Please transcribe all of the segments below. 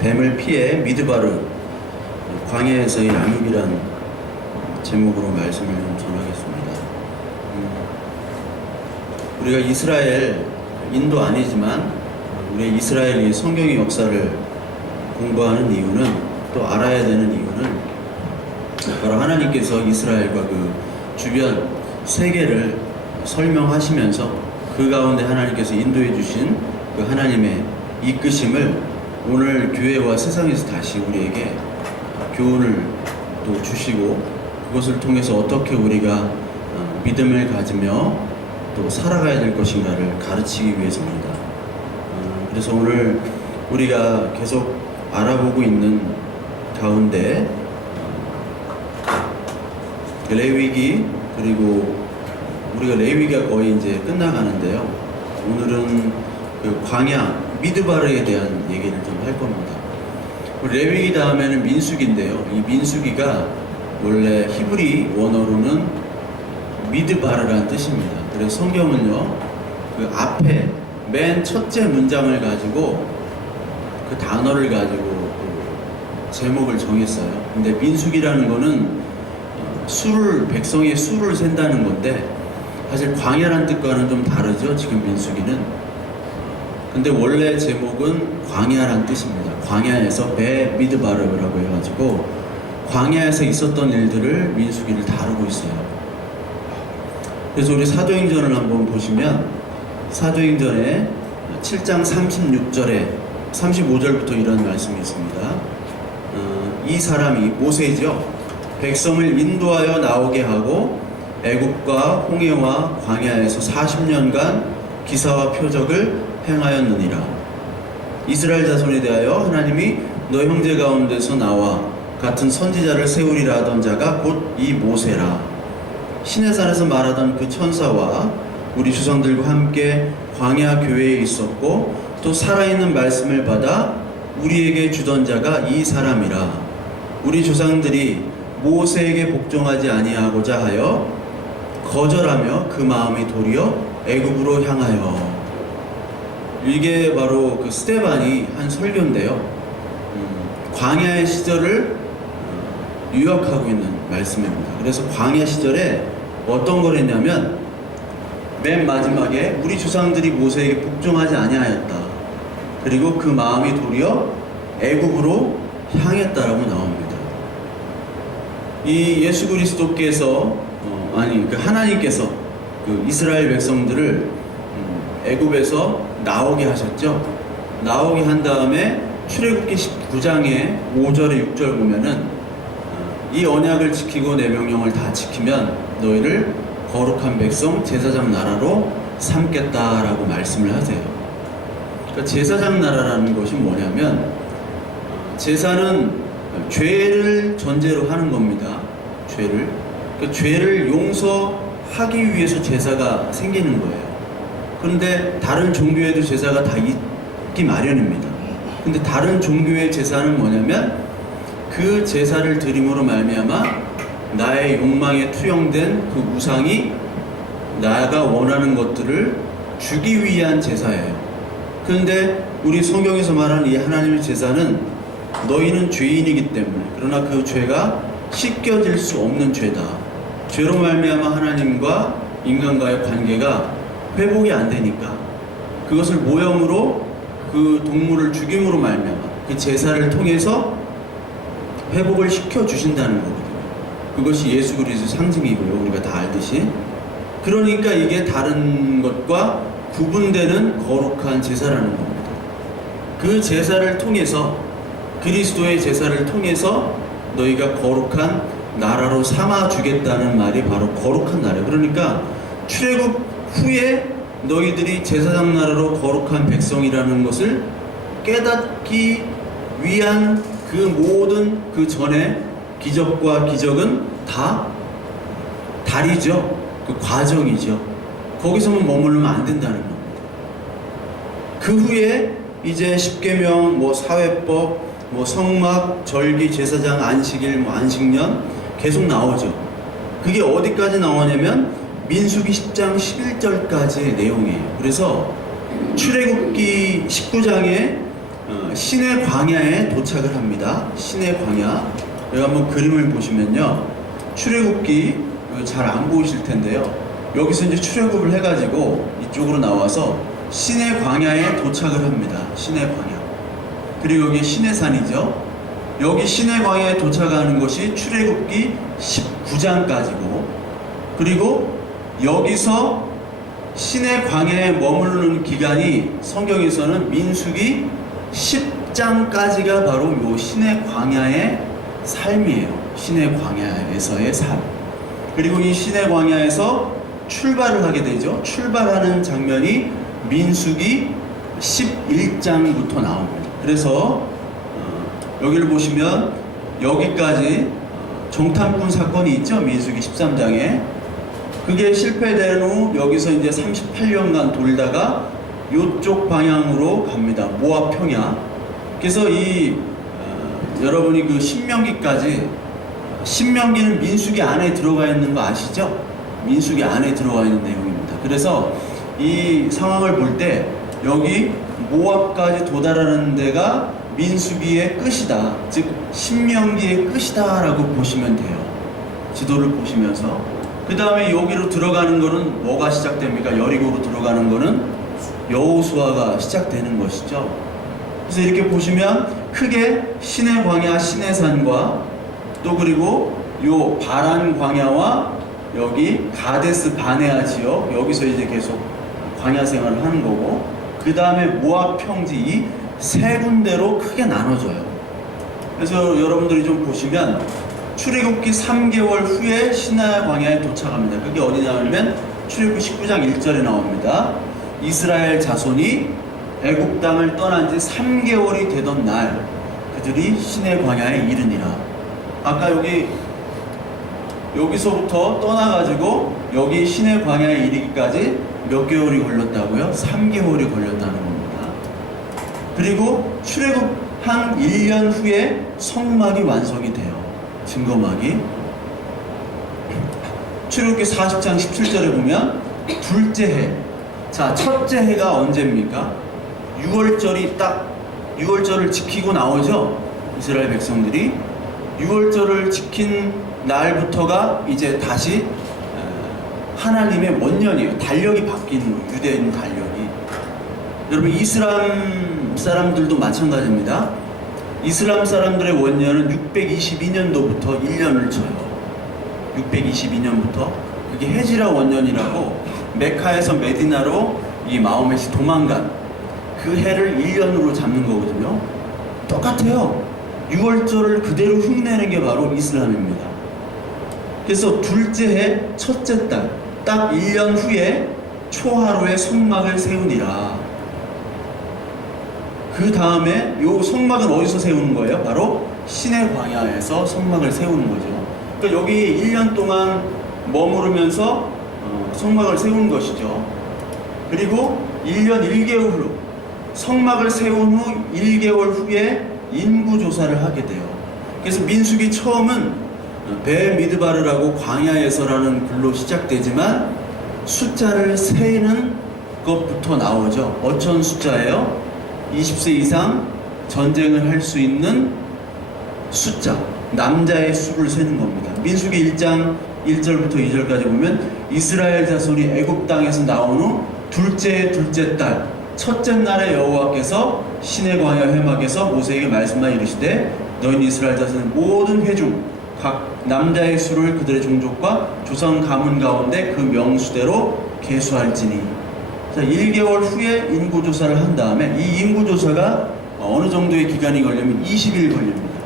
뱀을 피해 미드바르 광야에서의 양육이란 제목으로 말씀을 좀 전하겠습니다. 우리가 이스라엘, 인도 아니지만 우리 이스라엘이 성경의 역사를 공부하는 이유는, 또 알아야 되는 이유는 바로 하나님께서 이스라엘과 그 주변 세계를 설명하시면서 그 가운데 하나님께서 인도해 주신 그 하나님의 이끄심을 오늘 교회와 세상에서 다시 우리에게 교훈을 또 주시고, 그것을 통해서 어떻게 우리가 믿음을 가지며 또 살아가야 될 것인가를 가르치기 위해서입니다. 그래서 오늘 우리가 계속 알아보고 있는 가운데 레위기, 그리고 우리가 레위기가 거의 이제 끝나가는데요. 오늘은 그 광야 미드바르에 대한 얘기를 좀 할 겁니다. 레위기 다음에는 민수기인데요. 이 민수기가 원래 히브리 원어로는 미드바르라는 뜻입니다. 그래서 성경은요, 그 앞에 맨 첫째 문장을 가지고 그 단어를 가지고 그 제목을 정했어요. 근데 민수기라는 거는 백성의 수를 센다는 건데, 사실 광야란 뜻과는 좀 다르죠, 지금 민수기는. 근데 원래 제목은 광야란 뜻입니다. 광야에서 미드바르라고 해가지고 광야에서 있었던 일들을 민수기를 다루고 있어요. 그래서 우리 사도행전을 한번 보시면 사도행전에 7장 35절부터 이런 말씀이 있습니다. 이 사람이 모세죠. 백성을 인도하여 나오게 하고 애굽과 홍해와 광야에서 40년간 기사와 표적을 행하였느니라. 이스라엘 자손에 대하여 하나님이 너 형제 가운데서 나와 같은 선지자를 세우리라 하던 자가 곧 이 모세라. 시내산에서 말하던 그 천사와 우리 조상들과 함께 광야 교회에 있었고, 또 살아있는 말씀을 받아 우리에게 주던 자가 이 사람이라. 우리 조상들이 모세에게 복종하지 아니하고자 하여 거절하며 그 마음이 도리어 애굽으로 향하여. 이게 바로 그 스데반이 한 설교인데요. 광야의 시절을 요약하고 있는 말씀입니다. 그래서 광야 시절에 어떤 걸 했냐면, 맨 마지막에 우리 조상들이 모세에게 복종하지 아니하였다. 그리고 그 마음이 도리어 애굽으로 향했다라고 나옵니다. 이 예수 그리스도께서 하나님께서 그 이스라엘 백성들을 애굽에서 나오게 하셨죠. 나오게 한 다음에 출애굽기 19장의 5절에 6절 보면은 이 언약을 지키고 내 명령을 다 지키면 너희를 거룩한 백성 제사장 나라로 삼겠다라고 말씀을 하세요. 그러니까 제사장 나라라는 것이 뭐냐면, 제사는 죄를 전제로 하는 겁니다. 그러니까 죄를 용서하기 위해서 제사가 생기는 거예요. 그런데 다른 종교에도 제사가 다 있기 마련입니다. 근데 다른 종교의 제사는 뭐냐면, 그 제사를 드림으로 말미암아 나의 욕망에 투영된 그 우상이 나가 원하는 것들을 주기 위한 제사예요. 그런데 우리 성경에서 말하는 이 하나님의 제사는 너희는 죄인이기 때문에, 그러나 그 죄가 씻겨질 수 없는 죄다. 죄로 말미암아 하나님과 인간과의 관계가 회복이 안 되니까 그것을 모형으로 그 동물을 죽임으로 말미암아 그 제사를 통해서 회복을 시켜 주신다는 거거든요. 그것이 예수 그리스도의 상징이고요, 우리가 다 알듯이. 그러니까 이게 다른 것과 구분되는 거룩한 제사라는 겁니다. 그 제사를 통해서, 그리스도의 제사를 통해서 너희가 거룩한 나라로 삼아 주겠다는 말이 바로 거룩한 나라. 그러니까 출애굽 후에 너희들이 제사장 나라로 거룩한 백성이라는 것을 깨닫기 위한 그 모든 그 전에 기적과 기적은 다 다리죠. 그 과정이죠. 거기서만 머무르면 안 된다는 겁니다. 그 후에 이제 십계명, 사회법, 성막, 절기, 제사장, 안식일, 안식년 계속 나오죠. 그게 어디까지 나오냐면 민수기 10장 11절까지의 내용이에요. 그래서 출애굽기 19장에 신의 광야에 도착을 합니다. 신의 광야. 여기 한번 그림을 보시면요, 출애굽기 잘 안 보이실 텐데요, 여기서 이제 출애굽을 해가지고 이쪽으로 나와서 신의 광야에 도착을 합니다. 신의 광야. 그리고 여기 신의 산이죠. 여기 신의 광야에 도착하는 것이 출애굽기 19장까지고, 그리고 여기서 신의 광야에 머무르는 기간이 성경에서는 민수기 10장까지가 바로 요 신의 광야의 삶이에요. 신의 광야에서의 삶. 그리고 이 신의 광야에서 출발을 하게 되죠. 출발하는 장면이 민수기 11장부터 나옵니다. 그래서 여기를 보시면 여기까지 정탐꾼 사건이 있죠. 민수기 13장에. 그게 실패된 후 여기서 이제 38년간 돌다가 이쪽 방향으로 갑니다. 모압 평야. 그래서 여러분이 그 신명기는 민수기 안에 들어가 있는 거 아시죠? 민수기 안에 들어가 있는 내용입니다. 그래서 이 상황을 볼 때 여기 모압까지 도달하는 데가 민수기의 끝이다, 즉 신명기의 끝이다 라고 보시면 돼요. 지도를 보시면서. 그 다음에 여기로 들어가는 거는 뭐가 시작됩니까? 여리고로 들어가는 거는 여호수아가 시작되는 것이죠. 그래서 이렇게 보시면 크게 신의 광야, 신의 산과 또 그리고 요 바란 광야와 여기 가데스 바네아 지역, 여기서 이제 계속 광야 생활을 하는 거고, 그 다음에 모압 평지, 이 세 군데로 크게 나눠져요. 그래서 여러분들이 좀 보시면 출애굽기 3개월 후에 시나이 광야에 도착합니다. 그게 어디냐면 출애굽기 19장 1절에 나옵니다. 이스라엘 자손이 애굽 땅을 떠난 지 3개월이 되던 날 그들이 시내 광야에 이르니라. 아까 여기서부터 떠나가지고 여기 시내 광야에 이르기까지 몇 개월이 걸렸다고요? 3개월이 걸렸다는 겁니다. 그리고 출애굽한 1년 후에 성막이 완성이 돼요. 증거막이. 출애굽기 40장 17절에 보면 둘째 해. 자, 첫째 해가 언제입니까? 6월절을 지키고 나오죠. 이스라엘 백성들이 6월절을 지킨 날부터가 이제 다시 하나님의 원년이에요. 달력이 바뀌는 거예요. 유대인 달력이. 여러분, 이슬람 사람들도 마찬가지입니다. 이슬람 사람들의 원년은 622년도부터 1년을 쳐요. 622년부터. 그게 헤지라 원년이라고, 메카에서 메디나로 이 마호멧이 도망간 그 해를 1년으로 잡는 거거든요. 똑같아요. 6월절을 그대로 흉내내는 게 바로 이슬람입니다. 그래서 둘째 해 첫째 달 딱 1년 후에 초하루에 성막을 세우니라. 그 다음에 요 성막은 어디서 세우는 거예요? 바로 시내 광야에서 성막을 세우는 거죠. 그러니까 여기 1년 동안 머무르면서 성막을 세우는 것이죠. 그리고 1년 1개월 후 성막을 세운 후 1개월 후에 인구조사를 하게 돼요. 그래서 민수기 처음은 베미드바르라고 광야에서라는 글로 시작되지만 숫자를 세는 것부터 나오죠. 어떤 숫자예요? 20세 이상 전쟁을 할 수 있는 숫자, 남자의 수를 세는 겁니다. 민수기 1장 1절부터 2절까지 보면 이스라엘 자손이 애굽 땅에서 나온 후 둘째 달 첫째 날에 여호와께서 시내 광야 회막에서 모세에게 말씀하여 이르시되 너희는 이스라엘 자손의 모든 회중 각 남자의 수를 그들의 종족과 조상 가문 가운데 그 명수대로 계수할지니. 자, 1개월 후에 인구조사를 한 다음에 이 인구조사가 어느 정도의 기간이 걸리면 20일 걸립니다.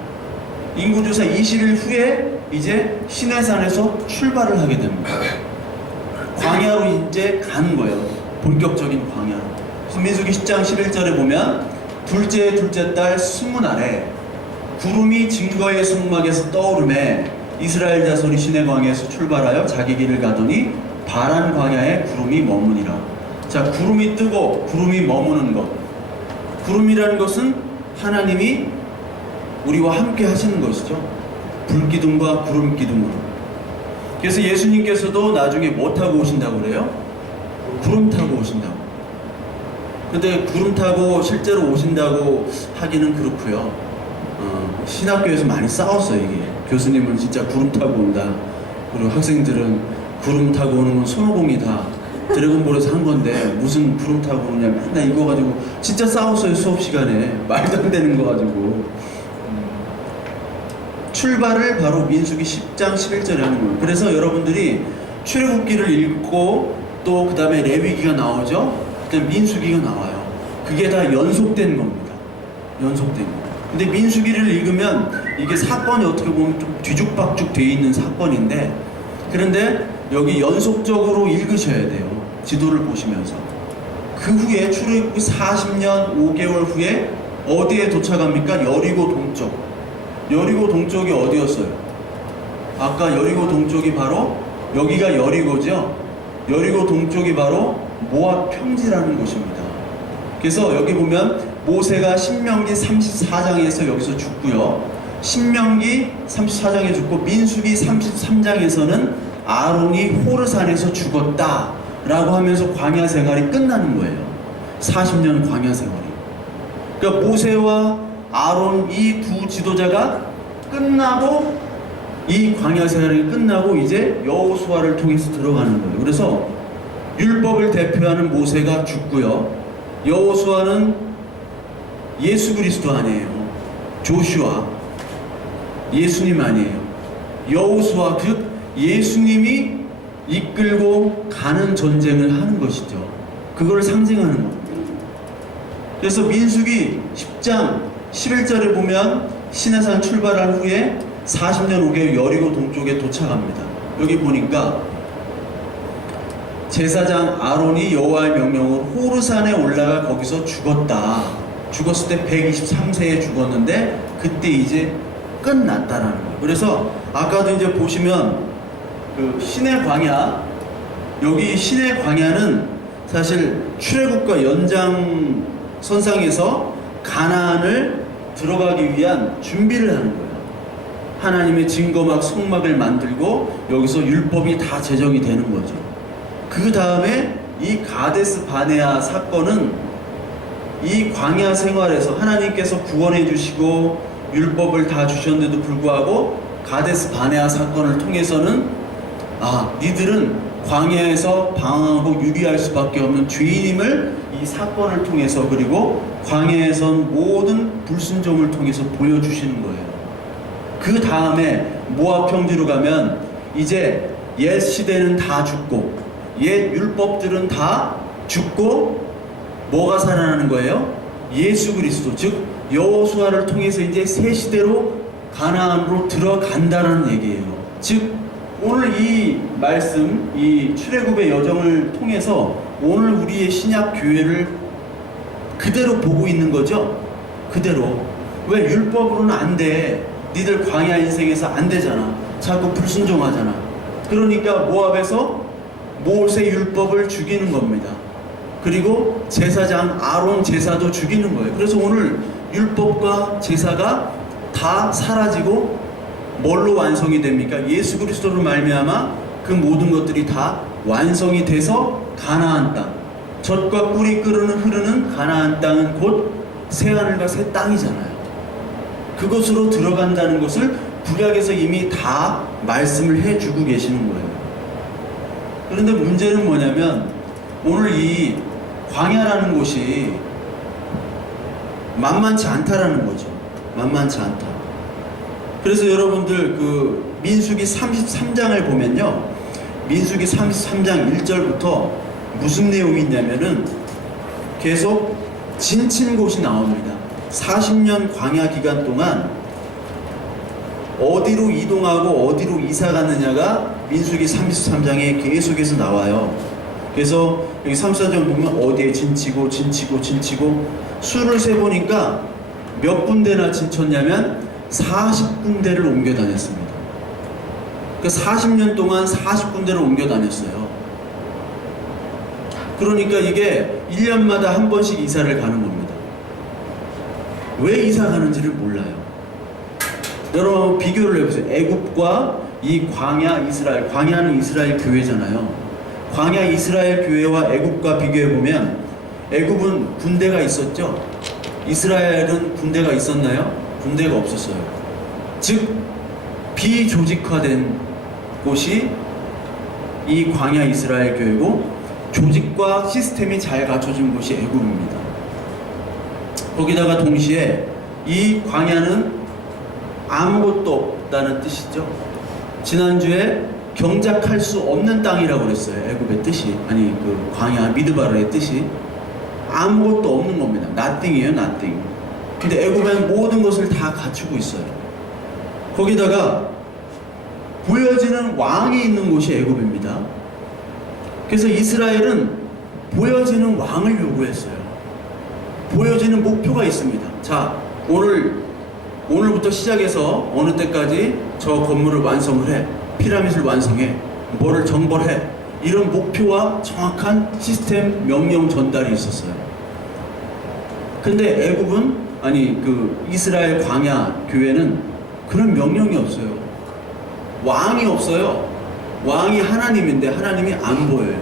인구조사 20일 후에 이제 시내산에서 출발을 하게 됩니다. 광야로 이제 가는 거예요. 본격적인 광야. 민수기 10장 11절에 보면 둘째 달 20날에 구름이 증거의 성막에서 떠오르매 이스라엘 자손이 시내 광야에서 출발하여 자기 길을 가더니 바란 광야에 구름이 머무니라. 자, 구름이 뜨고 구름이 머무는 것. 구름이라는 것은 하나님이 우리와 함께 하시는 것이죠. 불기둥과 구름기둥으로. 그래서 예수님께서도 나중에 뭐 타고 오신다고 그래요? 구름 타고 오신다고. 근데 구름 타고 실제로 오신다고 하기는 그렇고요. 신학교에서 많이 싸웠어요. 이게 교수님은 진짜 구름 타고 온다, 그리고 학생들은 구름 타고 오는 건 손오공이다, 드래곤볼에서 한 건데 무슨 구름 타고 오느냐, 맨날 이거 가지고 진짜 싸웠어요. 수업 시간에 말도 안 되는 거 가지고. 출발을 바로 민수기 10장 11절에 하는 거예요. 그래서 여러분들이 출애굽기를 읽고 또 그 다음에 레위기가 나오죠. 그다음 민수기가 나와요. 그게 다 연속된 겁니다. 연속된 거. 근데 민수기를 읽으면 이게 사건이 어떻게 보면 좀 뒤죽박죽 돼 있는 사건인데, 그런데 여기 연속적으로 읽으셔야 돼요. 지도를 보시면서. 그 후에 출애굽기 40년 5개월 후에 어디에 도착합니까? 여리고 동쪽. 여리고 동쪽이 어디였어요? 아까 여리고 동쪽이 바로 여기가 여리고죠. 여리고 동쪽이 바로 모압 평지라는 곳입니다. 그래서 여기 보면 모세가 신명기 34장에서 여기서 죽고요. 신명기 34장에 죽고 민수기 33장에서는 아론이 호르산에서 죽었다 라고 하면서 광야 생활이 끝나는 거예요. 40년 광야 생활이. 그러니까 모세와 아론 이 두 지도자가 끝나고, 이 광야 생활이 끝나고 이제 여호수아를 통해서 들어가는 거예요. 그래서 율법을 대표하는 모세가 죽고요. 여호수아는 예수 그리스도 아니에요. 조슈아, 예수님 아니에요. 여호수아, 즉 예수님이 이끌고 가는 전쟁을 하는 것이죠. 그걸 상징하는 겁니다. 그래서 민수기 10장 11절에 보면 시내산 출발한 후에 40년 5개월 여리고 동쪽에 도착합니다. 여기 보니까 제사장 아론이 여호와의 명령으로 호르산에 올라가 거기서 죽었다. 죽었을 때 123세에 죽었는데 그때 이제 끝났다라는 거예요. 그래서 아까도 이제 보시면 그 신의 광야, 여기 신의 광야는 사실 출애굽과 연장선상에서 가나안을 들어가기 위한 준비를 하는 거예요. 하나님의 증거막, 성막을 만들고 여기서 율법이 다 제정이 되는 거죠. 그 다음에 이 가데스 바네아 사건은 이 광야 생활에서 하나님께서 구원해 주시고 율법을 다 주셨는데도 불구하고 가데스 바네아 사건을 통해서는 니들은 광야에서 방황하고 유리할 수밖에 없는 죄인임을 이 사건을 통해서, 그리고 광야에선 모든 불순종을 통해서 보여주시는 거예요. 그 다음에 모압 평지로 가면 이제 옛 시대는 다 죽고 옛 율법들은 다 죽고 뭐가 살아나는 거예요? 예수 그리스도, 즉 여호수아를 통해서 이제 새 시대로 가나안으로 들어간다는 얘기예요. 즉 오늘 이 말씀, 이 출애굽의 여정을 통해서 오늘 우리의 신약 교회를 그대로 보고 있는 거죠. 그대로. 왜 율법으로는 안 돼? 니들 광야 인생에서 안 되잖아. 자꾸 불순종하잖아. 그러니까 모압에서 모세 율법을 죽이는 겁니다. 그리고 제사장 아론 제사도 죽이는 거예요. 그래서 오늘 율법과 제사가 다 사라지고 뭘로 완성이 됩니까? 예수 그리스도로 말미암아 그 모든 것들이 다 완성이 돼서 가나안 땅, 젖과 꿀이 흐르는 가나안 땅은 곧 새하늘과 새 땅이잖아요. 그것으로 들어간다는 것을 구약에서 이미 다 말씀을 해주고 계시는 거예요. 그런데 문제는 뭐냐면 오늘 이 광야라는 곳이 만만치 않다라는 거죠. 만만치 않다. 그래서 여러분들 그 민수기 33장을 보면요, 민수기 33장 1절부터 무슨 내용이 있냐면은 계속 진친 곳이 나옵니다. 40년 광야 기간 동안 어디로 이동하고 어디로 이사 갔느냐가 민수기 33장에 계속해서 나와요. 그래서 여기 34장 보면 어디에 진치고 수를 세보니까 몇 군데나 진쳤냐면 40군데를 옮겨 다녔습니다. 그러니까 40년 동안 40군데를 옮겨 다녔어요. 그러니까 이게 1년마다 한 번씩 이사를 가는 겁니다. 왜 이사 가는지를 몰라요. 여러분 비교를 해보세요. 애굽과 이 광야 이스라엘, 광야는 이스라엘 교회잖아요. 광야 이스라엘 교회와 애굽과 비교해보면 애굽은 군대가 있었죠. 이스라엘은 군대가 있었나요? 군대가 없었어요. 즉 비조직화된 곳이 이 광야 이스라엘 교회고, 조직과 시스템이 잘 갖춰진 곳이 애굽입니다. 거기다가 동시에 이 광야는 아무것도 없다는 뜻이죠. 지난주에 경작할 수 없는 땅이라고 그랬어요. 애굽의 뜻이, 아니 그 광야 미드바르의 뜻이 아무것도 없는 겁니다. nothing이에요, nothing. 근데 애굽엔 모든 것을 다 갖추고 있어요. 거기다가 보여지는 왕이 있는 곳이 애굽입니다. 그래서 이스라엘은 보여지는 왕을 요구했어요. 보여지는 목표가 있습니다. 자, 오늘부터 시작해서 어느 때까지 저 건물을 완성을 해, 피라밋을 완성해, 뭐를 정벌해, 이런 목표와 정확한 시스템 명령 전달이 있었어요. 근데 애굽은, 아니 그 이스라엘 광야 교회는 그런 명령이 없어요. 왕이 없어요. 왕이 하나님인데 하나님이 안 보여요.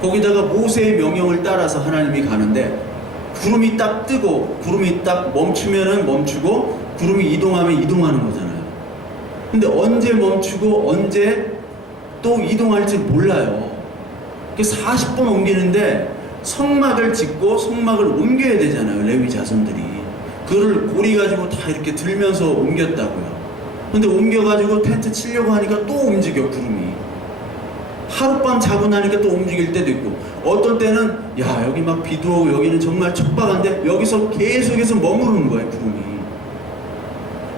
거기다가 모세의 명령을 따라서 하나님이 가는데, 구름이 딱 뜨고 구름이 딱 멈추면은 멈추고, 구름이 이동하면 이동하는 거잖아요. 근데 언제 멈추고 언제 또 이동할지 몰라요. 40번 옮기는데 성막을 짓고 성막을 옮겨야 되잖아요, 레위 자손들이. 그거를 고리 가지고 다 이렇게 들면서 옮겼다고요. 근데 옮겨가지고 텐트 치려고 하니까 또 움직여, 구름이. 하룻밤 자고 나니까 또 움직일 때도 있고, 어떤 때는 야 여기 막 비도 오고 여기는 정말 척박한데 여기서 계속해서 머무르는 거예요, 구름이.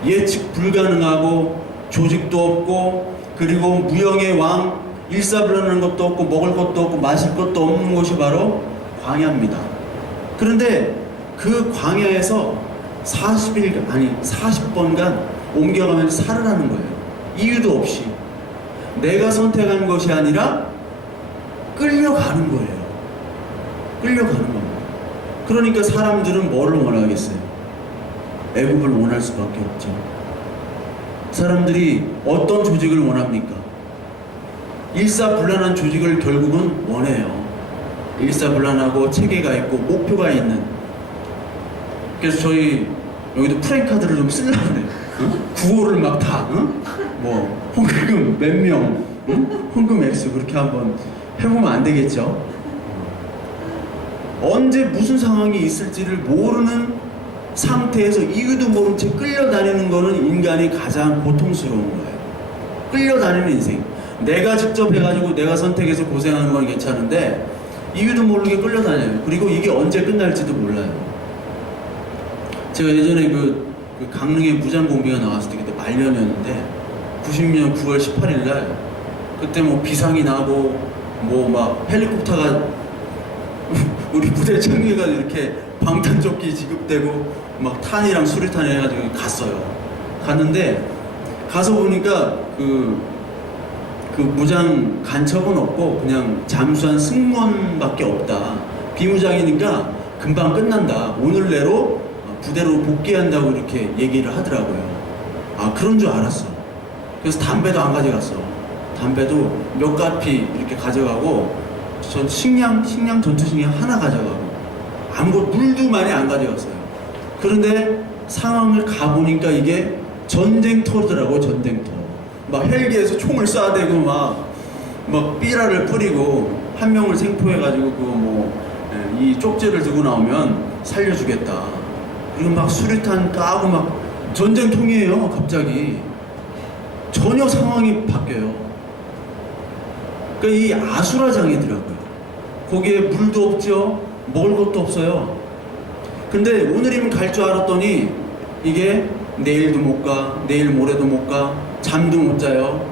예측 불가능하고 조직도 없고, 그리고 무형의 왕, 일사불란한 것도 없고 먹을 것도 없고 마실 것도 없는 곳이 바로 광야입니다. 그런데 그 광야에서 40번간 옮겨가면서 살아나는 거예요. 이유도 없이. 내가 선택한 것이 아니라 끌려가는 거예요. 끌려가는 겁니다. 그러니까 사람들은 뭐를 원하겠어요? 애굽을 원할 수밖에 없죠. 사람들이 어떤 조직을 원합니까? 일사불란한 조직을 결국은 원해요. 일사불란하고 체계가 있고 목표가 있는. 그래서 저희 여기도 프랭카드를 좀 쓰려고 해요. 구호를 막 다, 뭐 헌금 몇 명, 헌금 액수 그렇게 한번 해보면 안 되겠죠? 언제 무슨 상황이 있을지를 모르는 상태에서 이유도 모른 채 끌려다니는 거는 인간이 가장 고통스러운 거예요. 끌려다니는 인생. 내가 직접 해가지고 내가 선택해서 고생하는 건 괜찮은데 이유도 모르게 끌려다녀요. 그리고 이게 언제 끝날지도 몰라요. 제가 예전에 그 강릉에 무장공비가 나왔을 때, 그때 말년이었는데 90년 9월 18일 날 그때 뭐 비상이 나고 뭐 막 헬리콥터가 우리 부대 착륙해가지고 이렇게 방탄조끼 지급되고 막 탄이랑 수류탄 해가지고 갔어요. 갔는데 가서 보니까 그 무장 간첩은 없고 그냥 잠수한 승무원밖에 없다. 비무장이니까 금방 끝난다. 오늘 내로 부대로 복귀한다고 이렇게 얘기를 하더라고요. 아, 그런 줄 알았어. 그래서 담배도 안 가져갔어. 담배도 몇 가피 이렇게 가져가고, 전 식량 전투 식량 하나 가져가고, 아무것도 물도 많이 안 가져갔어요. 그런데 상황을 가보니까 이게 전쟁터더라고. 전쟁터. 막 헬기에서 총을 쏴대고 막 삐라를 뿌리고, 한 명을 생포해가지고 이 쪽지를 들고 나오면 살려주겠다. 그리고 막 수류탄 까고 막 전쟁통이에요. 갑자기 전혀 상황이 바뀌어요. 그러니까 이 아수라장이더라고요. 거기에 물도 없죠. 먹을 것도 없어요. 근데 오늘이면 갈 줄 알았더니 이게 내일도 못 가, 내일 모레도 못 가, 잠도 못 자요,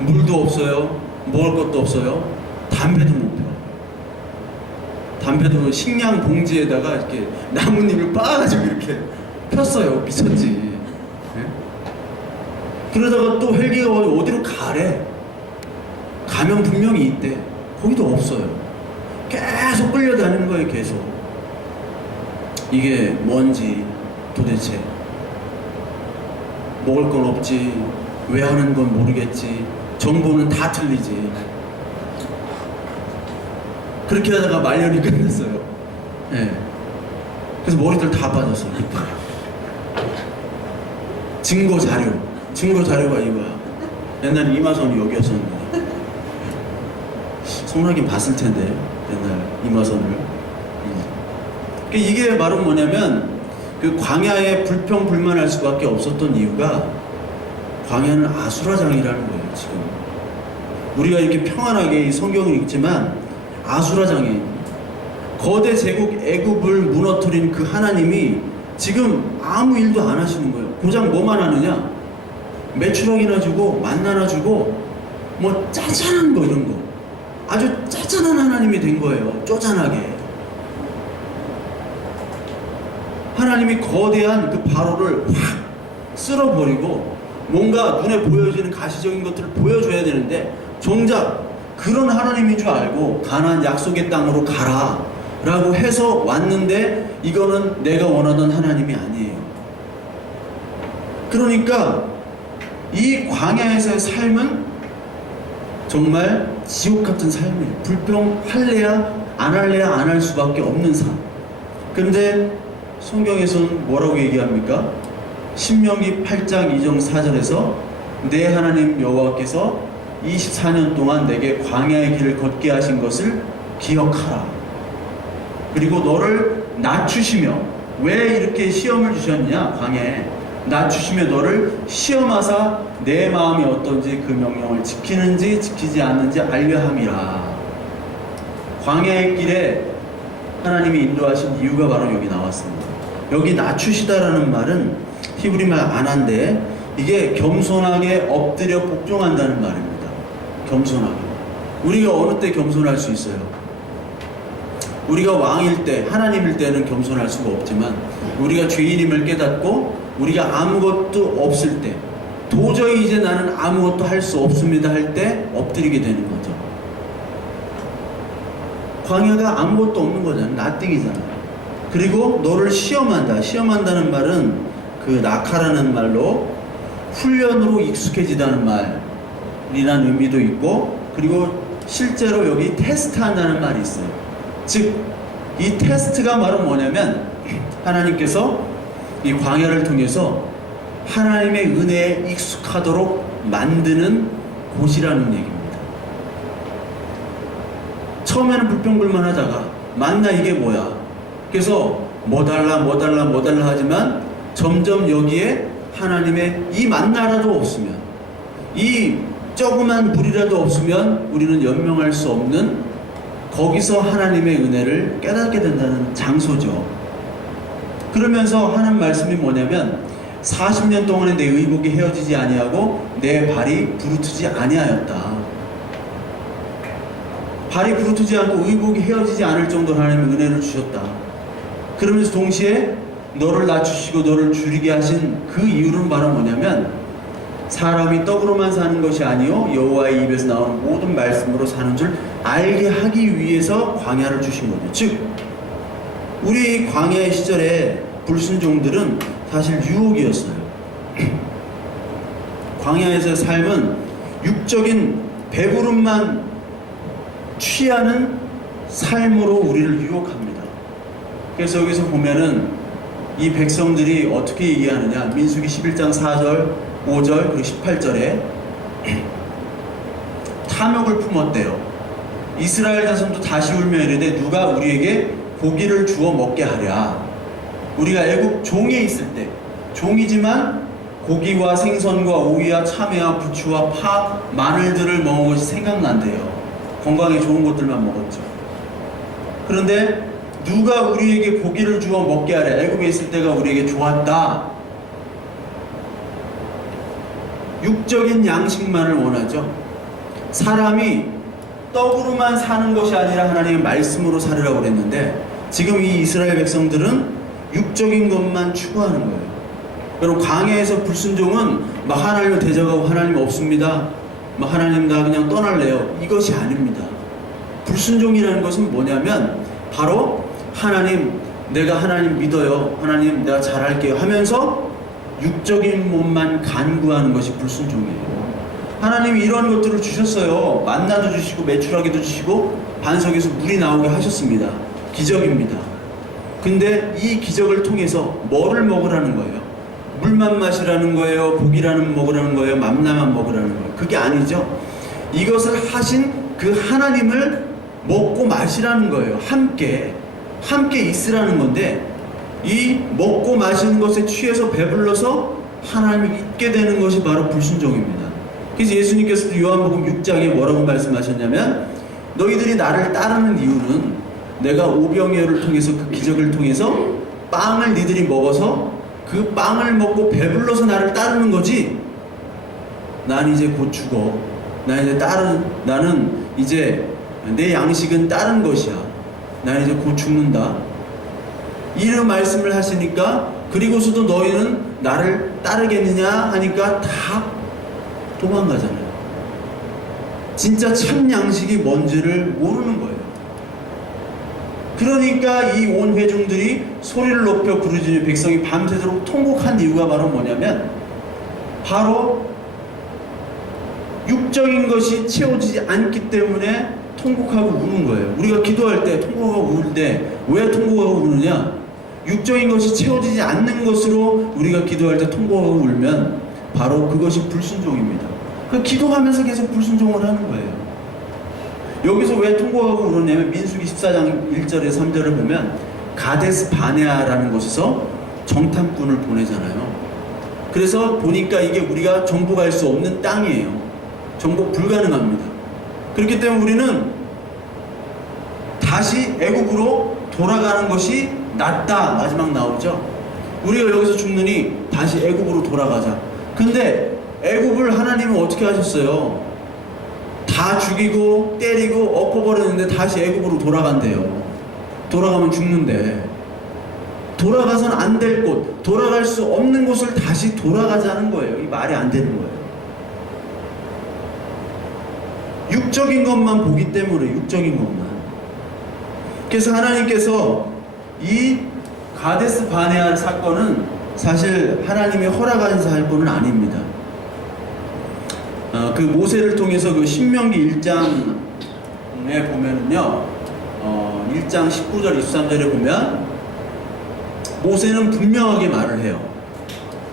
물도 없어요, 먹을 것도 없어요, 담배도 못 펴. 담배도 식량 봉지에다가 이렇게 나뭇잎을 빻아가지고 이렇게 폈어요. 미쳤지. 네? 그러다가 또 헬기가 어디로 가래. 가면 분명히 있대. 거기도 없어요. 계속 끌려다니는 거예요. 계속. 이게 뭔지 도대체. 먹을 건 없지, 왜 하는 건 모르겠지, 정보는 다 틀리지. 그렇게 하다가 말년이 끝났어요. 예. 그래서 머리들 다 빠졌어요 그때. 증거 자료가 이거야. 옛날에 이마선이 여기였었는데. 송락이 봤을 텐데 옛날 이마선을. 이게 바로 뭐냐면 그 광야에 불평불만할 수밖에 없었던 이유가 광야는 아수라장이라는 거예요. 지금 우리가 이렇게 평안하게 이 성경을 읽지만 아수라장이 거대 제국 애굽을 무너뜨린 그 하나님이 지금 아무 일도 안 하시는 거예요. 고작 뭐만 하느냐? 매출하기나 주고 만나나 주고 뭐 짜잔한 거 이런 거. 아주 짜잔한 하나님이 된 거예요. 쪼잔하게. 하나님이 거대한 그 바로를 확 쓸어버리고 뭔가 눈에 보여지는 가시적인 것들을 보여줘야 되는데 정작 그런 하나님인 줄 알고 가나안 약속의 땅으로 가라 라고 해서 왔는데 이거는 내가 원하던 하나님이 아니에요. 그러니까 이 광야에서의 삶은 정말 지옥 같은 삶이에요. 불평할래야 안 할래야 안 할 수밖에 없는 삶. 그런데 성경에서는 뭐라고 얘기합니까? 신명기 8장 2절 4절에서 내 하나님 여호와께서 24년 동안 내게 광야의 길을 걷게 하신 것을 기억하라. 그리고 너를 낮추시며, 왜 이렇게 시험을 주셨냐? 광야에 낮추시며 너를 시험하사 내 마음이 어떤지 그 명령을 지키는지 지키지 않는지 알려 함이라. 광야의 길에 하나님이 인도하신 이유가 바로 여기 나왔습니다. 여기 낮추시다라는 말은 히브리말 아난데 이게 겸손하게 엎드려 복종한다는 말입니다. 겸손하게. 우리가 어느 때 겸손할 수 있어요? 우리가 왕일 때, 하나님일 때는 겸손할 수가 없지만 우리가 죄인임을 깨닫고 우리가 아무것도 없을 때, 도저히 이제 나는 아무것도 할 수 없습니다 할 때 엎드리게 되는 거죠. 광야가 아무것도 없는 거잖아요. 나띵이잖아. 그리고 너를 시험한다. 시험한다는 말은 그 낙하라는 말로 훈련으로 익숙해지다는 말이라는 의미도 있고, 그리고 실제로 여기 테스트한다는 말이 있어요. 즉, 이 테스트가 바로 뭐냐면 하나님께서 이 광야를 통해서 하나님의 은혜에 익숙하도록 만드는 곳이라는 얘기입니다. 처음에는 불평불만 하다가 만나 이게 뭐야? 그래서 뭐 달라 하지만 점점 여기에 하나님의 이 만나라도 없으면, 이 조그만 물이라도 없으면 우리는 연명할 수 없는, 거기서 하나님의 은혜를 깨닫게 된다는 장소죠. 그러면서 하는 말씀이 뭐냐면 40년 동안에 내 의복이 헤어지지 아니하고 내 발이 부르트지 아니하였다. 발이 부르트지 않고 의복이 헤어지지 않을 정도로 하나님의 은혜를 주셨다. 그러면서 동시에 너를 낮추시고 너를 줄이게 하신 그 이유는 바로 뭐냐면 사람이 떡으로만 사는 것이 아니요 여호와의 입에서 나오는 모든 말씀으로 사는 줄 알게 하기 위해서 광야를 주신 거죠. 즉 우리 광야의 시절에 불순종들은 사실 유혹이었어요. 광야에서의 삶은 육적인 배부름만 취하는 삶으로 우리를 유혹합니다. 그래서 여기서 보면은 이 백성들이 어떻게 얘기하느냐, 민수기 11장 4절 5절 그리고 18절에 탐욕을 품었대요. 이스라엘 자손도 다시 울며 이르되 누가 우리에게 고기를 주어 먹게 하랴. 우리가 애굽 종에 있을 때, 종이지만 고기와 생선과 오이와 참외와 부추와 파, 마늘들을 먹은 것이 생각난대요. 건강에 좋은 것들만 먹었죠. 그런데 누가 우리에게 고기를 주어 먹게 하랴. 애굽에 있을 때가 우리에게 좋았다. 육적인 양식만을 원하죠. 사람이 떡으로만 사는 것이 아니라 하나님의 말씀으로 살으라고 그랬는데 지금 이 이스라엘 백성들은 육적인 것만 추구하는 거예요. 여러분, 광야에서 불순종은 막 하나님을 대적하고 하나님 없습니다, 막 하나님 나 그냥 떠날래요, 이것이 아닙니다. 불순종이라는 것은 뭐냐면 바로 하나님, 내가 하나님 믿어요, 하나님 내가 잘할게요 하면서 육적인 몸만 간구하는 것이 불순종이에요. 하나님이 이러한 것들을 주셨어요. 만나도 주시고 메추라기도 주시고 반석에서 물이 나오게 하셨습니다. 기적입니다. 근데 이 기적을 통해서 뭐를 먹으라는 거예요? 물만 마시라는 거예요? 고기라는 먹으라는 거예요? 맘나만 먹으라는 거예요? 그게 아니죠. 이것을 하신 그 하나님을 먹고 마시라는 거예요. 함께 있으라는 건데, 이 먹고 마시는 것에 취해서 배불러서 하나님을 잊게 되는 것이 바로 불순종입니다. 그래서 예수님께서도 요한복음 6장에 뭐라고 말씀하셨냐면, 너희들이 나를 따르는 이유는 내가 오병이어를 통해서 그 기적을 통해서 빵을 니들이 먹어서 그 빵을 먹고 배불러서 나를 따르는 거지. 난 이제 곧 죽어. 나는 이제 내 양식은 다른 것이야. 나는 이제 곧 죽는다. 이런 말씀을 하시니까, 그리고서도 너희는 나를 따르겠느냐 하니까 다 도망가잖아요. 진짜 참 양식이 뭔지를 모르는 거예요. 그러니까 이 온 회중들이 소리를 높여 부르짖으며 백성이 밤새도록 통곡한 이유가 바로 뭐냐면, 바로 육적인 것이 채워지지 않기 때문에 통곡하고 우는 거예요. 우리가 기도할 때 통곡하고 울 때 왜 통곡하고 우느냐? 육적인 것이 채워지지 않는 것으로 우리가 기도할 때 통곡하고 울면 바로 그것이 불순종입니다. 그 기도하면서 계속 불순종을 하는 거예요. 여기서 왜 통곡하고 울었냐면, 민수기 14장 1절에 3절을 보면 가데스 바네아라는 곳에서 정탐꾼을 보내잖아요. 그래서 보니까 이게 우리가 정복할 수 없는 땅이에요. 정복 불가능합니다. 그렇기 때문에 우리는 다시 애국으로 돌아가는 것이 낫다. 마지막 나오죠. 우리가 여기서 죽느니 다시 애국으로 돌아가자. 근데 애국을 하나님은 어떻게 하셨어요? 다 죽이고 때리고 엎어버렸는데 다시 애국으로 돌아간대요. 돌아가면 죽는데, 돌아가서는 안 될 곳, 돌아갈 수 없는 곳을 다시 돌아가자는 거예요. 이 말이 안 되는 거예요. 육적인 것만 보기 때문에, 육적인 것만. 그래서 하나님께서 이 가데스 바네아 사건은 사실 하나님의 허락하신 사건은 아닙니다. 그 모세를 통해서 그 신명기 1장에 보면은요, 1장 19절 23절에 보면 모세는 분명하게 말을 해요.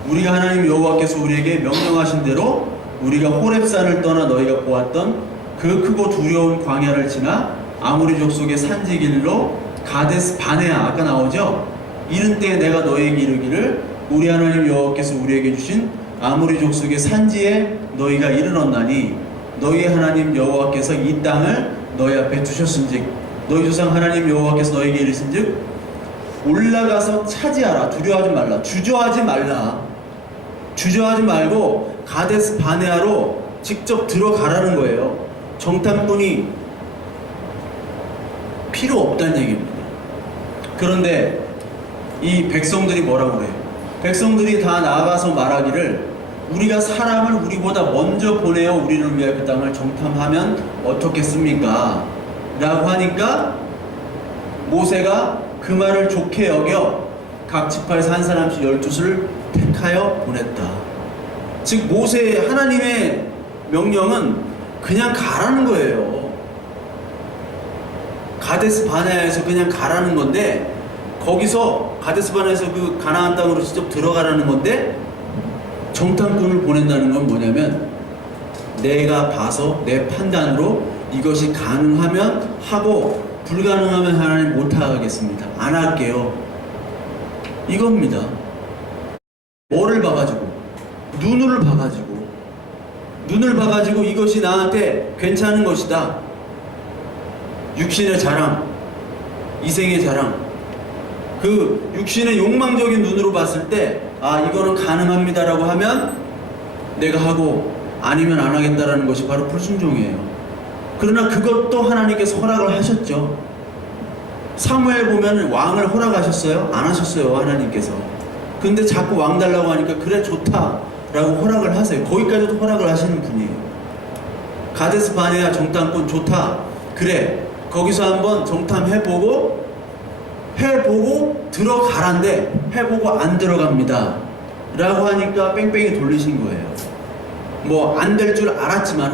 우리가 하나님 여호와께서 우리에게 명령하신 대로 우리가 호렙산을 떠나 너희가 보았던 그 크고 두려운 광야를 지나 아모리 족속의 산지길로 가데스 바네아, 아까 나오죠? 이른 때에 내가 너희에게 이르기를 우리 하나님 여호와께서 우리에게 주신 아모리 족속의 산지에 너희가 이르렀나니 너희의 하나님 여호와께서 이 땅을 너희 앞에 두셨은즉 너희 조상 하나님 여호와께서 너희에게 이르신즉 올라가서 차지하라. 두려워하지 말라. 주저하지 말고 가데스 바네아로 직접 들어가라는 거예요. 정탐꾼이 필요 없다는 얘기입니다. 그런데 이 백성들이 뭐라고 그래요? 백성들이 다 나아가서 말하기를 우리가 사람을 우리보다 먼저 보내어 우리를 위하여 그 땅을 정탐하면 어떻겠습니까? 라고 하니까 모세가 그 말을 좋게 여겨 각 지파에서 한 사람씩 12를 택하여 보냈다. 즉 모세 하나님의 명령은 그냥 가라는 거예요. 가데스 바네아에서 그냥 가라는 건데, 거기서 가데스 바네아에서 그 가나안 땅으로 직접 들어가라는 건데, 정탐꾼을 보낸다는 건 뭐냐면 내가 봐서 내 판단으로 이것이 가능하면 하고 불가능하면 하나님 못하겠습니다. 안 할게요. 이겁니다. 뭐를 봐가지고? 눈을 봐가지고 이것이 나한테 괜찮은 것이다. 육신의 자랑, 이생의 자랑, 그 육신의 욕망적인 눈으로 봤을 때 아 이거는 가능합니다라고 하면 내가 하고 아니면 안 하겠다라는 것이 바로 불순종이에요. 그러나 그것도 하나님께서 허락을 하셨죠. 사무엘 보면 왕을 허락하셨어요? 안 하셨어요, 하나님께서. 근데 자꾸 왕 달라고 하니까 그래 좋다라고 허락을 하세요. 거기까지도 허락을 하시는 분이에요. 가데스 바네아 정탐꾼 좋다. 그래 거기서 한번 정탐해보고 들어가란데 해보고 안 들어갑니다 라고 하니까 뺑뺑이 돌리신 거예요. 뭐 안 될 줄 알았지만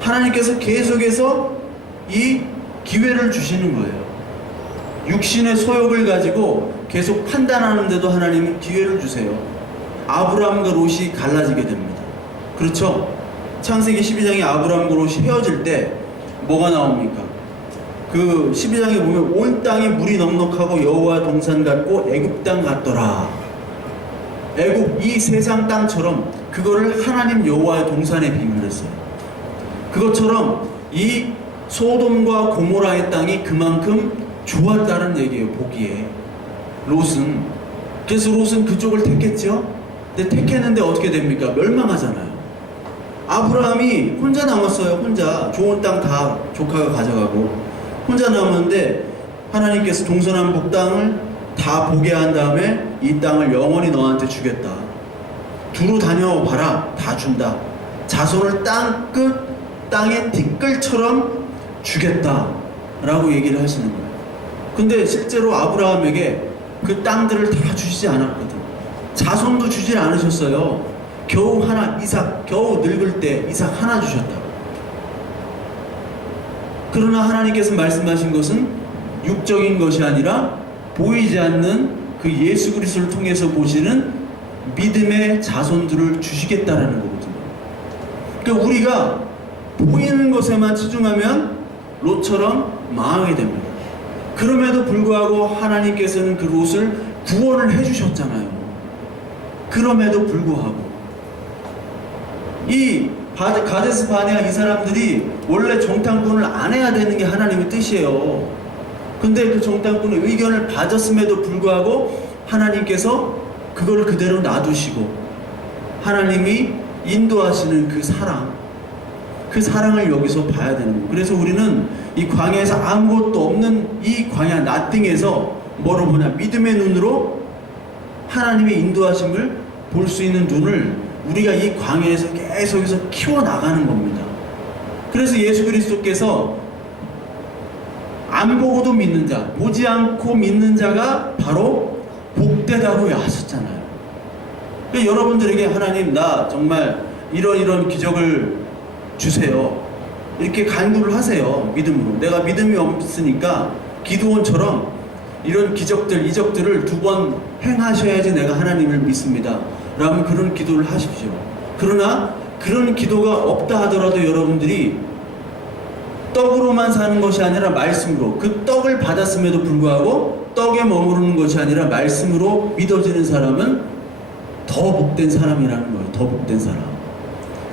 하나님께서 계속해서 이 기회를 주시는 거예요. 육신의 소욕을 가지고 계속 판단하는데도 하나님은 기회를 주세요. 아브라함과 롯이 갈라지게 됩니다. 그렇죠? 창세기 12장에 아브라함과 롯이 헤어질 때 뭐가 나옵니까? 그 12장에 보면 온 땅이 물이 넉넉하고 여호와 동산 같고 애굽 땅 같더라. 애굽 이 세상 땅처럼 그거를 하나님 여호와의 동산에 비유를 했어요. 그것처럼 이 소돔과 고모라의 땅이 그만큼 좋았다는 얘기예요. 보기에 롯은. 그래서 롯은 그쪽을 택했죠. 근데 택했는데 어떻게 됩니까? 멸망하잖아요. 아브라함이 혼자 남았어요. 혼자 좋은 땅 다 조카가 가져가고 혼자 남았는데 하나님께서 동서남북 땅을 다 보게 한 다음에 이 땅을 영원히 너한테 주겠다. 두루 다녀봐라. 다 준다. 자손을 땅 끝 땅의 티끌처럼 주겠다 라고 얘기를 하시는 거예요. 근데 실제로 아브라함에게 그 땅들을 다 주시지 않았거든. 자손도 주질 않으셨어요. 겨우 하나, 이삭, 겨우 늙을 때 이삭 하나 주셨다고. 그러나 하나님께서 말씀하신 것은 육적인 것이 아니라 보이지 않는 그 예수 그리스도를 통해서 보시는 믿음의 자손들을 주시겠다라는 거거든요. 그러니까 우리가 보이는 것에만 치중하면 롯처럼 망하게 됩니다. 그럼에도 불구하고 하나님께서는 그 롯을 구원을 해주셨잖아요. 그럼에도 불구하고 이 가데스 바네아 이 사람들이 원래 정탐꾼을 안 해야 되는 게 하나님의 뜻이에요. 근데 그 정탐꾼의 의견을 받았음에도 불구하고 하나님께서 그걸 그대로 놔두시고 하나님이 인도하시는 그 사랑을 여기서 봐야 되는 거예요. 그래서 우리는 이 광야에서 아무것도 없는 이 광야 나띵에서 뭐로 보냐? 믿음의 눈으로 하나님의 인도하심을 볼 수 있는 눈을 우리가 이 광야에서 계속해서 키워나가는 겁니다. 그래서 예수 그리스도께서 안 보고도 믿는 자, 보지 않고 믿는 자가 바로 복되다고 하셨잖아요. 그러니까 여러분들에게 하나님 나 정말 이런 기적을 주세요. 이렇게 간구를 하세요. 믿음으로. 내가 믿음이 없으니까 기드온처럼 이런 기적들, 이적들을 2번 행하셔야지 내가 하나님을 믿습니다. 라면 그런 기도를 하십시오. 그러나 그런 기도가 없다 하더라도 여러분들이 떡으로만 사는 것이 아니라 말씀으로 그 떡을 받았음에도 불구하고 떡에 머무르는 것이 아니라 말씀으로 믿어지는 사람은 더 복된 사람이라는 거예요. 더 복된 사람.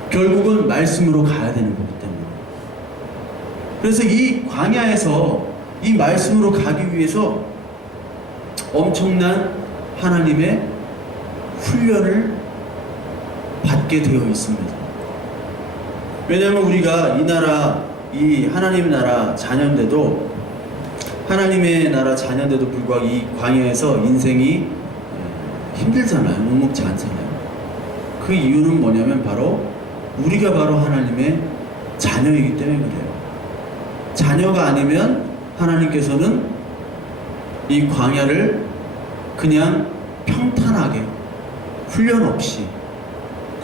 결국은 말씀으로 가야 되는 거기 때문에. 그래서 이 광야에서 이 말씀으로 가기 위해서 엄청난 하나님의 훈련을 받게 되어 있습니다. 왜냐하면 우리가 이 하나님 나라 자녀인데도 하나님의 나라 자녀인데도 불구하고 이 광야에서 인생이 힘들잖아요. 녹록지 않잖아요. 그 이유는 뭐냐면 바로 우리가 바로 하나님의 자녀이기 때문에 그래요. 자녀가 아니면 하나님께서는 이 광야를 그냥 평탄하게 훈련 없이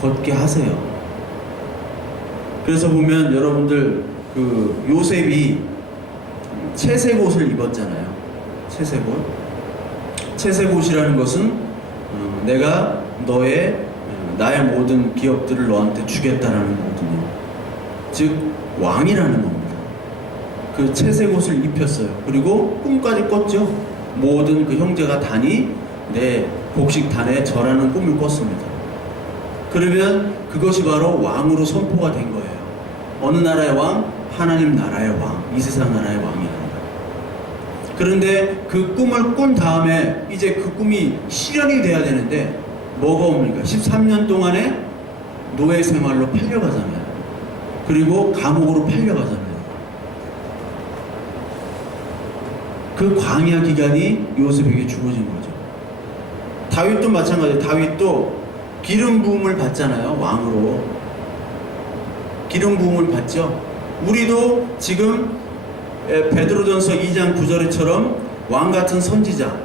걷게 하세요. 그래서 보면 여러분들 그 요셉이 채색옷을 입었잖아요. 채색옷이라는 것은 내가 나의 모든 기업들을 너한테 주겠다라는 거거든요. 즉 왕이라는 겁니다. 그 채색옷을 입혔어요. 그리고 꿈까지 꿨죠. 모든 그 형제가 다니 내 곡식단에 절하는 꿈을 꿨습니다. 그러면 그것이 바로 왕으로 선포가 된 거예요. 어느 나라의 왕? 하나님 나라의 왕, 이 세상 나라의 왕이라는 거예요. 그런데 그 꿈을 꾼 다음에 이제 그 꿈이 실현이 돼야 되는데 뭐가 옵니까? 13년 동안에 노예 생활로 팔려가잖아요. 그리고 감옥으로 팔려가잖아요. 그 광야 기간이 요셉에게 주어진 거죠. 다윗도 마찬가지예요. 다윗도 기름 부음을 받잖아요. 왕으로 기름 부음을 받죠. 우리도 지금 베드로전서 2장 9절처럼 왕같은 선지자,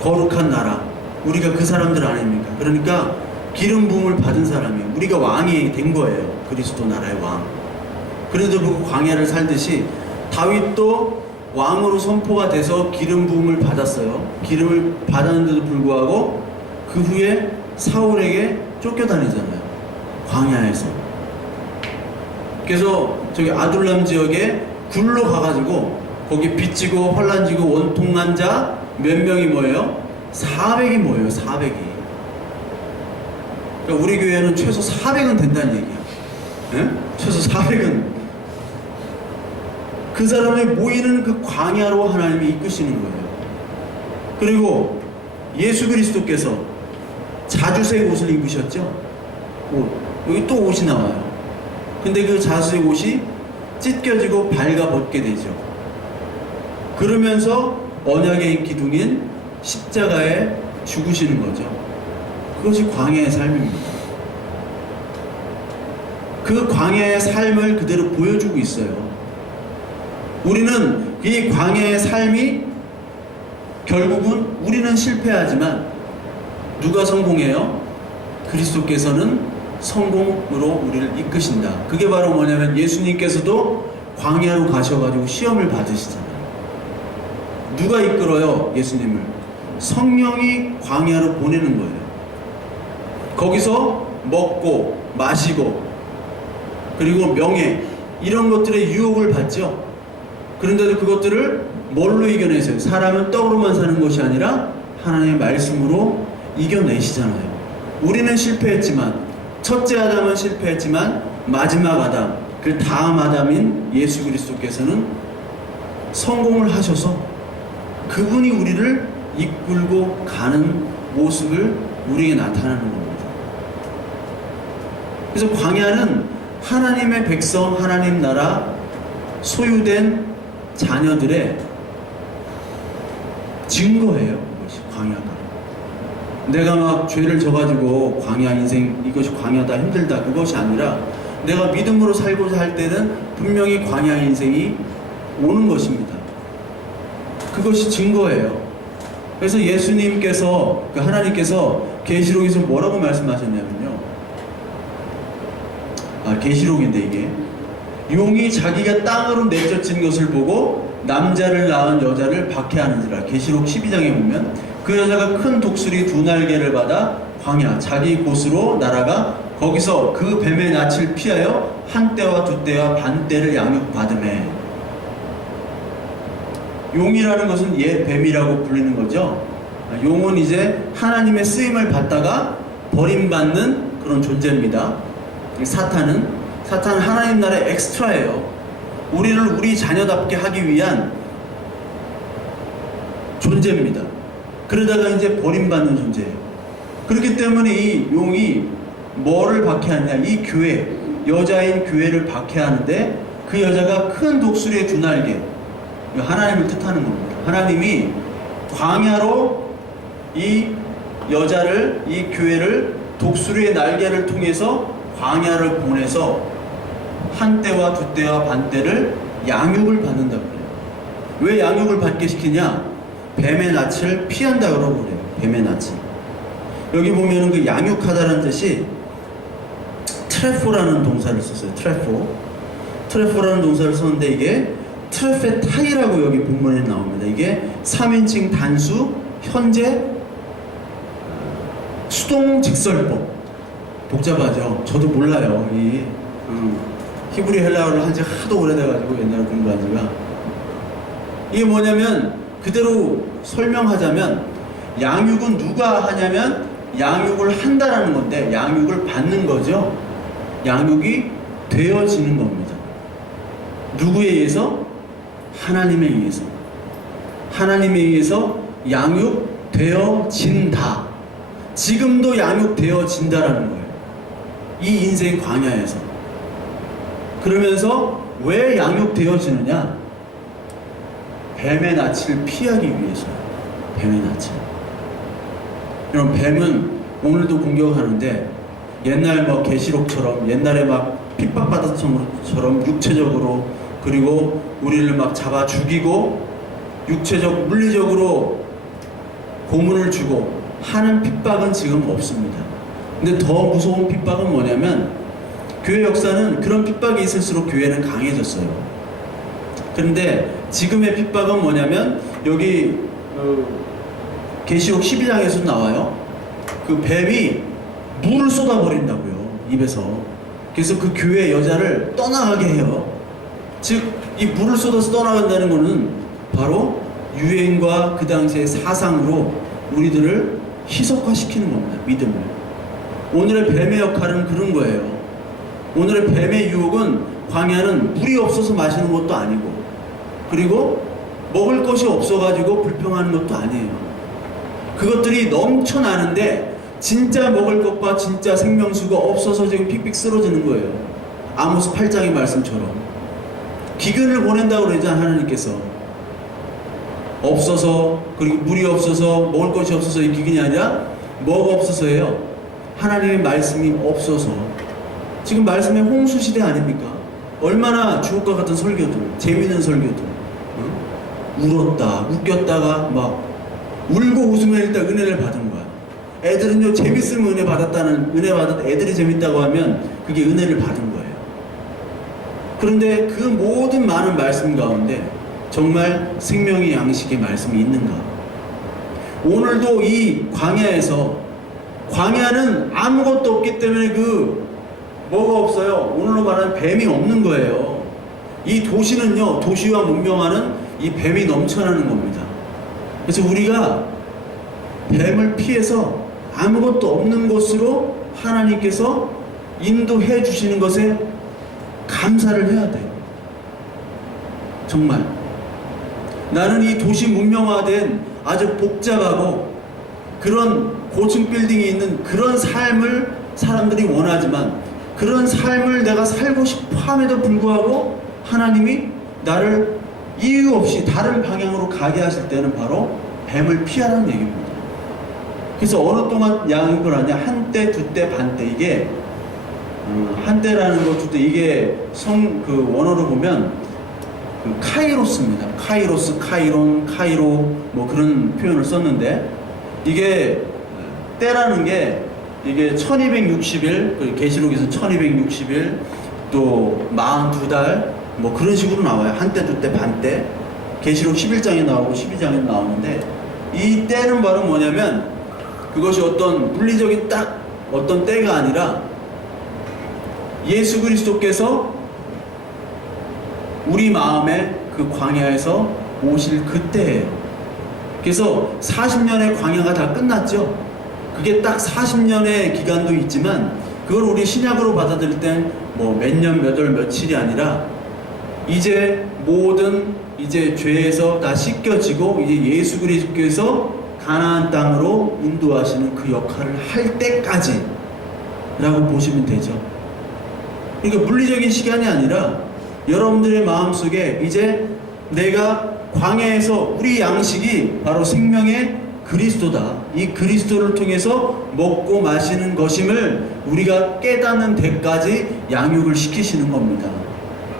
거룩한 나라, 우리가 그 사람들 아닙니까? 그러니까 기름 부음을 받은 사람이 우리가 왕이 된 거예요. 그리스도 나라의 왕. 그래도 그 광야를 살듯이 다윗도 왕으로 선포가 돼서 기름 부음을 받았어요. 기름을 받았는데도 불구하고 그 후에 사울에게 쫓겨다니잖아요. 광야에서. 그래서 저기 아둘람 지역에 굴로 가가지고 거기 빚지고 환난지고 원통난 자 몇 명이 모여요? 400이 모여요. 400이. 그러니까 우리 교회는 최소 400은 된다는 얘기야. 예? 최소 400은. 그 사람이 모이는 그 광야로 하나님이 이끄시는 거예요. 그리고 예수 그리스도께서 자주색 옷을 입으셨죠? 옷. 여기 또 옷이 나와요. 근데 그 자주색 옷이 찢겨지고 발가 벗게 되죠. 그러면서 언약의 기둥인 십자가에 죽으시는 거죠. 그것이 광야의 삶입니다. 그 광야의 삶을 그대로 보여주고 있어요. 우리는 이 광야의 삶이 결국은 우리는 실패하지만 누가 성공해요? 그리스도께서는 성공으로 우리를 이끄신다. 그게 바로 뭐냐면 예수님께서도 광야로 가셔가지고 시험을 받으시잖아요. 누가 이끌어요? 예수님을. 성령이 광야로 보내는 거예요. 거기서 먹고 마시고 그리고 명예 이런 것들의 유혹을 받죠. 그런데도 그것들을 뭘로 이겨내세요? 사람은 떡으로만 사는 것이 아니라 하나님의 말씀으로 이겨내시잖아요. 우리는 실패했지만 첫째 아담은 실패했지만 마지막 아담, 그 다음 아담인 예수 그리스도께서는 성공을 하셔서 그분이 우리를 이끌고 가는 모습을 우리에게 나타나는 겁니다. 그래서 광야는 하나님의 백성, 하나님 나라 소유된 자녀들의 증거예요. 그것이 광야가. 내가 막 죄를 져가지고 광야 인생 이것이 광야다 힘들다 그것이 아니라 내가 믿음으로 살고자 할 때는 분명히 광야 인생이 오는 것입니다. 그것이 증거예요. 그래서 예수님께서 하나님께서 계시록에서 뭐라고 말씀하셨냐면요. 계시록인데 이게 용이 자기가 땅으로 내쫓은 것을 보고 남자를 낳은 여자를 박해하는지라. 계시록 12장에 보면 그 여자가 큰 독수리 2날개를 받아 광야 자기 곳으로 날아가 거기서 그 뱀의 낯을 피하여 한 때와 두 때와 반 때를 양육받으매. 용이라는 것은 뱀이라고 불리는 거죠. 용은 이제 하나님의 쓰임을 받다가 버림받는 그런 존재입니다. 사탄은 하나님 나라의 엑스트라예요. 우리를 우리 자녀답게 하기 위한 존재입니다. 그러다가 이제 버림받는 존재예요. 그렇기 때문에 이 용이 뭐를 박해하느냐? 이 교회, 여자인 교회를 박해하는데 그 여자가 큰 독수리의 2날개, 하나님을 뜻하는 겁니다. 하나님이 광야로 이 여자를, 이 교회를 독수리의 날개를 통해서 광야를 보내서 한 때와 두 때와 반 때를 양육을 받는다고 그래요. 왜 양육을 받게 시키냐? 뱀의 낯을 피한다고 그래요. 뱀의 낯을. 여기 보면은 그 양육하다라는 뜻이 트레포라는 동사를 썼어요. 트레포라는 동사를 썼는데 이게 트레페타이라고 여기 본문에 나옵니다. 이게 3인칭 단수 현재 수동직설법. 복잡하죠. 저도 몰라요. 이 히브리 헬라어를 한지 하도 오래돼가지고 옛날에 공부한 지가. 이게 뭐냐면 그대로 설명하자면 양육은 누가 하냐면 양육을 한다라는 건데 양육을 받는 거죠. 양육이 되어지는 겁니다. 누구에 의해서? 하나님에 의해서. 하나님에 의해서 양육되어진다. 지금도 양육되어진다라는 거예요. 이 인생 광야에서. 그러면서 왜 양육되어지느냐? 뱀의 낯을 피하기 위해서요. 뱀의 낯을. 여러분, 뱀은 오늘도 공격하는데 옛날 뭐 계시록처럼 옛날에 막 핍박받았처럼 육체적으로 그리고 우리를 막 잡아 죽이고 육체적 물리적으로 고문을 주고 하는 핍박은 지금 없습니다. 근데 더 무서운 핍박은 뭐냐면 교회 역사는 그런 핍박이 있을수록 교회는 강해졌어요. 그런데 지금의 핍박은 뭐냐면 여기 계시록 12장에서 나와요. 그 뱀이 물을 쏟아버린다고요, 입에서. 그래서 그 교회 여자를 떠나가게 해요. 즉 이 물을 쏟아서 떠나간다는 것은 바로 유행과 그 당시의 사상으로 우리들을 희석화시키는 겁니다. 믿음을. 오늘의 뱀의 역할은 그런 거예요. 오늘의 뱀의 유혹은, 광야는 물이 없어서 마시는 것도 아니고, 그리고 먹을 것이 없어가지고 불평하는 것도 아니에요. 그것들이 넘쳐나는데 진짜 먹을 것과 진짜 생명수가 없어서 지금 픽픽 쓰러지는 거예요. 아모스 8장의 말씀처럼. 기근을 보낸다고 그러잖아요, 하나님께서. 없어서, 그리고 물이 없어서, 먹을 것이 없어서 이 기근이 아니라 뭐가 없어서예요? 하나님의 말씀이 없어서. 지금 말씀의 홍수시대 아닙니까? 얼마나 주옥과 같은 설교들, 재미있는 설교들, 울었다, 웃겼다가 막 울고 웃으면 일단 은혜를 받은 거야. 애들은요, 재밌으면 은혜 받았다는, 은혜 받았다, 애들이 재밌다고 하면 그게 은혜를 받은 거예요. 그런데 그 모든 많은 말씀 가운데 정말 생명의 양식의 말씀이 있는가? 오늘도 이 광야에서, 광야는 아무것도 없기 때문에 뭐가 없어요? 오늘로 말하는 뱀이 없는 거예요. 이 도시는요, 도시와 문명하는 이 뱀이 넘쳐나는 겁니다. 그래서 우리가 뱀을 피해서 아무것도 없는 곳으로 하나님께서 인도해 주시는 것에 감사를 해야 돼요. 정말 나는 이 도시 문명화된 아주 복잡하고 그런 고층 빌딩이 있는 그런 삶을 사람들이 원하지만, 그런 삶을 내가 살고 싶어 함에도 불구하고 하나님이 나를 이유 없이 다른 방향으로 가게 하실 때는 바로 뱀을 피하라는 얘기입니다. 그래서 어느 동안 양육을 하냐? 한때, 두때, 반때. 이게 한때라는 것, 두때, 이게 원어로 보면 카이로스입니다. 카이로스, 카이론, 카이로, 뭐 그런 표현을 썼는데, 이게 때라는 게 이게 1260일, 계시록에서 1260일, 또 42달, 뭐 그런 식으로 나와요. 한때, 두때, 반때. 계시록 11장에 나오고 12장에 나오는데, 이 때는 바로 뭐냐면 그것이 어떤 물리적인 딱 어떤 때가 아니라 예수 그리스도께서 우리 마음에 그 광야에서 오실 그때예요. 그래서 40년의 광야가 다 끝났죠. 그게 딱 40년의 기간도 있지만, 그걸 우리 신약으로 받아들일 땐 뭐 몇 년, 몇 월, 며칠이 아니라 이제 모든 이제 죄에서 다 씻겨지고 이제 예수 그리스도께서 가나안 땅으로 인도하시는 그 역할을 할 때까지 라고 보시면 되죠. 그러니까 물리적인 시간이 아니라 여러분들의 마음속에 이제 내가 광야에서 우리 양식이 바로 생명의 그리스도다. 이 그리스도를 통해서 먹고 마시는 것임을 우리가 깨닫는 데까지 양육을 시키시는 겁니다.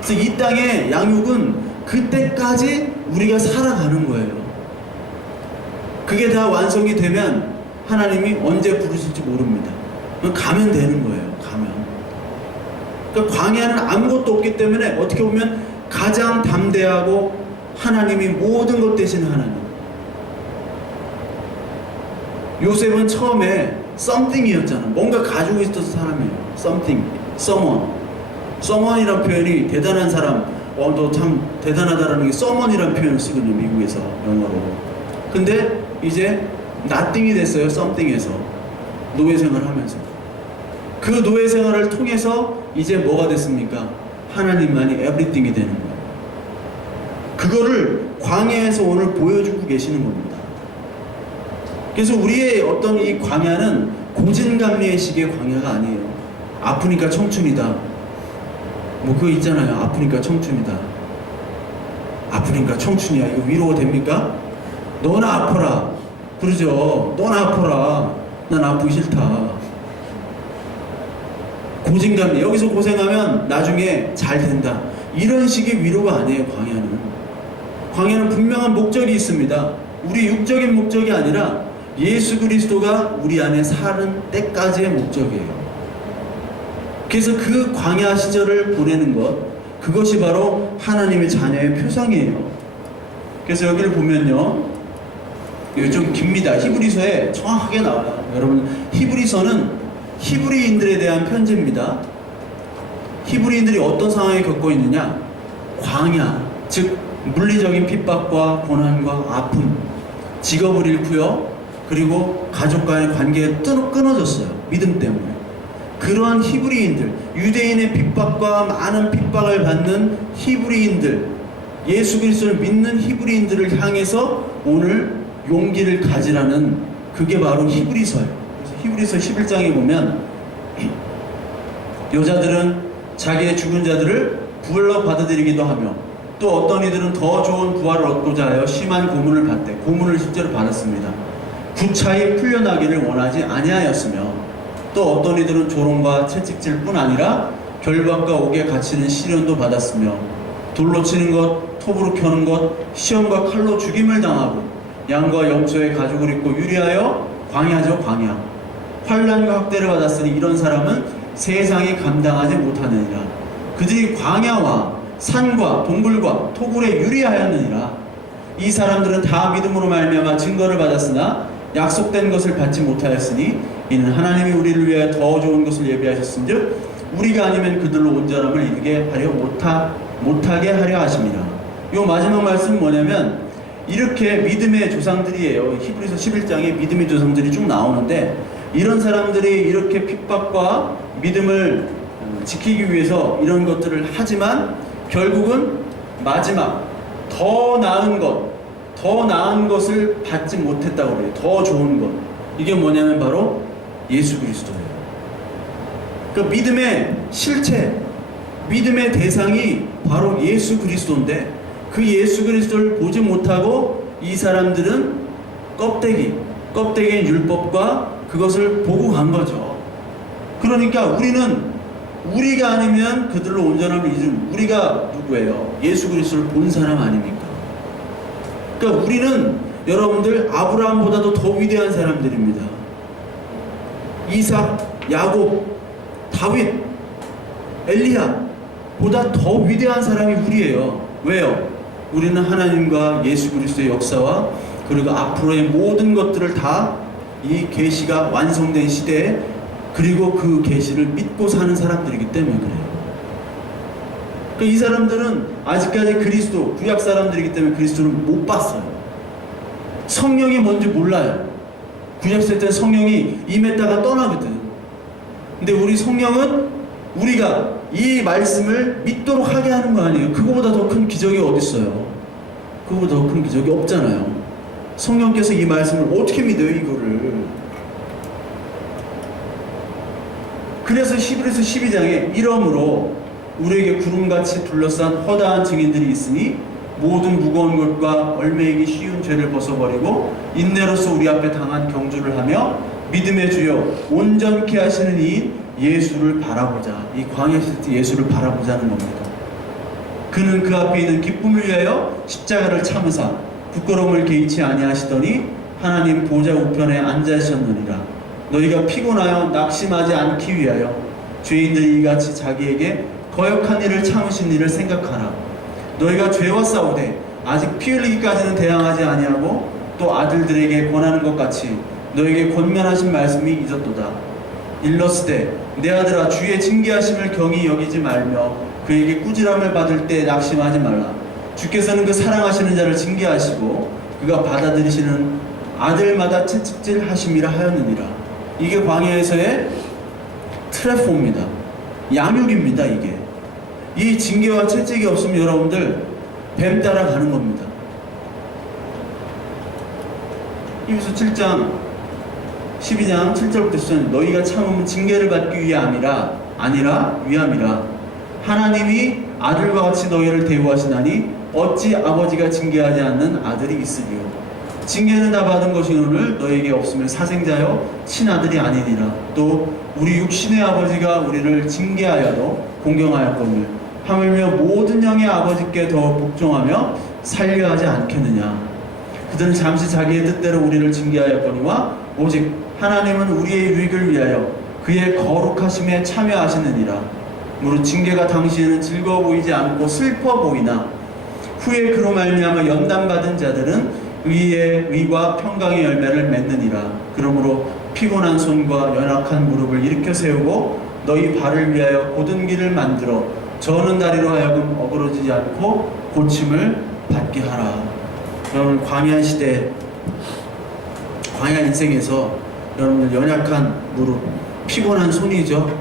그래서 이 땅의 양육은 그때까지 우리가 살아가는 거예요. 그게 다 완성이 되면 하나님이 언제 부르실지 모릅니다. 가면 되는 거예요. 가면. 그러니까 광야는 아무것도 없기 때문에 어떻게 보면 가장 담대하고 하나님이 모든 것 되시는 하나님. 요셉은 처음에 something이었잖아. 뭔가 가지고 있었던 사람이에요. something, someone. someone이란 표현이 대단한 사람, 너 참 대단하다라는 게 someone이란 표현을 쓰거든요. 미국에서 영어로. 근데 이제 nothing이 됐어요. something에서. 노예 생활을 하면서. 그 노예 생활을 통해서 이제 뭐가 됐습니까? 하나님만이 everything이 되는 거예요. 그거를 광야에서 오늘 보여주고 계시는 겁니다. 그래서 우리의 어떤 이 광야는 고진감리의 식의 광야가 아니에요. 아프니까 청춘이다. 뭐 그거 있잖아요. 아프니까 청춘이다. 아프니까 청춘이야. 이거 위로가 됩니까? 너나 아파라. 그러죠. 너나 아파라. 난 아프기 싫다. 고진감리. 여기서 고생하면 나중에 잘 된다. 이런 식의 위로가 아니에요. 광야는. 광야는 분명한 목적이 있습니다. 우리 육적인 목적이 아니라 예수 그리스도가 우리 안에 사는 때까지의 목적이에요. 그래서 그 광야 시절을 보내는 것, 그것이 바로 하나님의 자녀의 표상이에요. 그래서 여기를 보면요, 이거 좀 깁니다. 히브리서에 정확하게 나와요. 여러분, 히브리서는 히브리인들에 대한 편지입니다. 히브리인들이 어떤 상황에 겪고 있느냐? 광야, 즉 물리적인 핍박과 고난과 아픔, 직업을 잃고요, 그리고 가족과의 관계가 끊어졌어요. 믿음 때문에. 그러한 히브리인들, 유대인의 핍박과 많은 핍박을 받는 히브리인들, 예수 그리스도를 믿는 히브리인들을 향해서 오늘 용기를 가지라는, 그게 바로 히브리서예요. 그래서 히브리서 11장에 보면 여자들은 자기의 죽은 자들을 부활로 받아들이기도 하며, 또 어떤 이들은 더 좋은 부활을 얻고자 하여 심한 고문을 받되, 고문을 실제로 받았습니다. 구차히 풀려나기를 원하지 아니하였으며, 또 어떤 이들은 조롱과 채찍질 뿐 아니라 결박과 옥에 갇히는 시련도 받았으며, 돌로 치는 것, 톱으로 켜는 것, 시험과 칼로 죽임을 당하고, 양과 염소의 가죽을 입고 유리하여, 광야죠 광야, 환난과 학대를 받았으니 이런 사람은 세상이 감당하지 못하느니라. 그들이 광야와 산과 동굴과 토굴에 유리하였느니라. 이 사람들은 다 믿음으로 말미암아 증거를 받았으나 약속된 것을 받지 못하였으니 이는 하나님이 우리를 위하여 더 좋은 것을 예비하셨은즉 우리가 아니면 그들로 온전함을 이루게 하려 못하게 하려 하심이라. 요 마지막 말씀은 뭐냐면, 이렇게 믿음의 조상들이에요. 히브리서 11장에 믿음의 조상들이 쭉 나오는데, 이런 사람들이 이렇게 핍박과 믿음을 지키기 위해서 이런 것들을 하지만 결국은 마지막 더 나은 것을 받지 못했다고 그래요. 더 좋은 것. 이게 뭐냐면 바로 예수 그리스도예요. 그러니까 믿음의 실체, 믿음의 대상이 바로 예수 그리스도인데, 그 예수 그리스도를 보지 못하고 이 사람들은 껍데기인 율법과 그것을 보고 간 거죠. 그러니까 우리가 아니면 그들로 온전함을 이루는, 우리가 누구예요? 예수 그리스도를 본 사람 아닙니까? 그러니까 우리는 여러분들 아브라함보다도 더 위대한 사람들입니다. 이삭, 야곱, 다윗, 엘리야보다 더 위대한 사람이 우리예요. 왜요? 우리는 하나님과 예수 그리스도의 역사와 그리고 앞으로의 모든 것들을 다 이 계시가 완성된 시대에, 그리고 그 계시를 믿고 사는 사람들이기 때문에 그래요. 그러니까 이 사람들은 아직까지 그리스도, 구약 사람들이기 때문에 그리스도를 못 봤어요. 성령이 뭔지 몰라요. 구약 시대 때 성령이 임했다가 떠나거든. 근데 우리 성령은 우리가 이 말씀을 믿도록 하게 하는 거 아니에요. 그거보다 더 큰 기적이 어디 있어요? 그거보다 더 큰 기적이 없잖아요. 성령께서 이 말씀을 어떻게 믿어요, 이거를? 그래서 히브리서 12장에 이러므로 우리에게 구름같이 둘러싼 허다한 증인들이 있으니 모든 무거운 것과 얼매이기 쉬운 죄를 벗어버리고 인내로서 우리 앞에 당한 경주를 하며 믿음의 주여 온전케 하시는 이인 예수를 바라보자. 이 광야 시대 예수를 바라보자는 겁니다. 그는 그 앞에 있는 기쁨을 위하여 십자가를 참으사 부끄러움을 개의치 아니하시더니 하나님 보좌 우편에 앉으셨느니라. 너희가 피곤하여 낙심하지 않기 위하여 죄인들이 이같이 자기에게 거역한 일을 참으신 일을 생각하라. 너희가 죄와 싸우되 아직 피 흘리기까지는 대항하지 아니하고 또 아들들에게 권하는 것 같이 너에게 권면하신 말씀이 잊었도다. 일러스되 내 아들아 주의 징계하심을 경히 여기지 말며 그에게 꾸지람을 받을 때 낙심하지 말라. 주께서는 그 사랑하시는 자를 징계하시고 그가 받아들이시는 아들마다 채찍질 하심이라 하였느니라. 이게 광야에서의 트레포입니다. 양육입니다. 이게 이 징계와 채찍이 없으면 여러분들 뱀 따라가는 겁니다. 히브리서 7장 12장 7절부터 10절 너희가 참으면 징계를 받기 위함이라 아니라 위함이라. 하나님이 아들과 같이 너희를 대우하시나니 어찌 아버지가 징계하지 않는 아들이 있으리요. 징계는 다 받은 것이오늘 너에게 없으면 사생자여 친아들이 아니니라. 또 우리 육신의 아버지가 우리를 징계하여도 공경하였거늘 하물며 모든 영의 아버지께 더 복종하며 살려 하지 않겠느냐. 그들은 잠시 자기의 뜻대로 우리를 징계하였거니와 오직 하나님은 우리의 유익을 위하여 그의 거룩하심에 참여하시느니라. 무릇 징계가 당시에는 즐거워 보이지 않고 슬퍼 보이나 후에 그로 말미암아 연단받은 자들은 의와 평강의 열매를 맺느니라. 그러므로 피곤한 손과 연약한 무릎을 일으켜 세우고 너희 발을 위하여 곧은 길을 만들어 저는 다리로 하여금 어그러지지 않고 고침을 받게 하라. 여러분, 광야 시대, 광야 인생에서 여러분들 연약한 무릎, 피곤한 손이죠.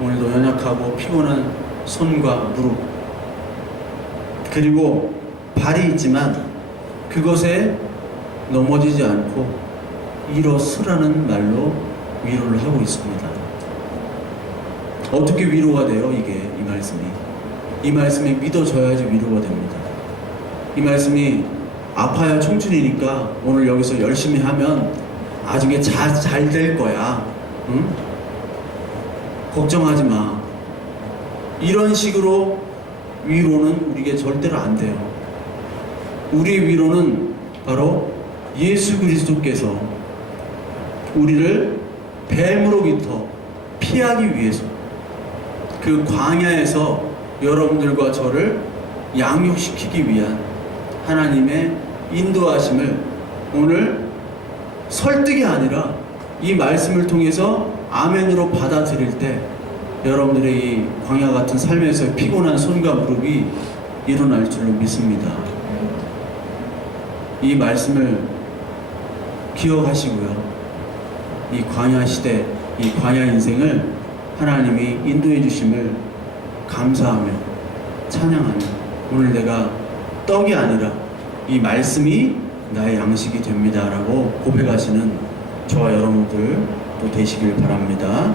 오늘도 연약하고 피곤한 손과 무릎, 그리고 발이 있지만 그것에 넘어지지 않고 일어서라는 말로 위로를 하고 있습니다. 어떻게 위로가 돼요? 이 말씀이 믿어져야지 위로가 됩니다. 이 말씀이 아파야 청춘이니까 오늘 여기서 열심히 하면 나중에 잘 될 거야. 응? 걱정하지 마. 이런 식으로 위로는 우리에게 절대로 안 돼요. 우리의 위로는 바로 예수 그리스도께서 우리를 뱀으로부터 피하기 위해서 그 광야에서 여러분들과 저를 양육시키기 위한 하나님의 인도하심을 오늘 설득이 아니라 이 말씀을 통해서 아멘으로 받아들일 때 여러분들의 이 광야 같은 삶에서 피곤한 손과 무릎이 일어날 줄로 믿습니다. 이 말씀을 기억하시고요. 이 광야 시대, 이 광야 인생을 하나님이 인도해 주심을 감사하며 찬양하며 오늘 내가 떡이 아니라 이 말씀이 나의 양식이 됩니다 라고 고백하시는 저와 여러분들 또 되시길 바랍니다.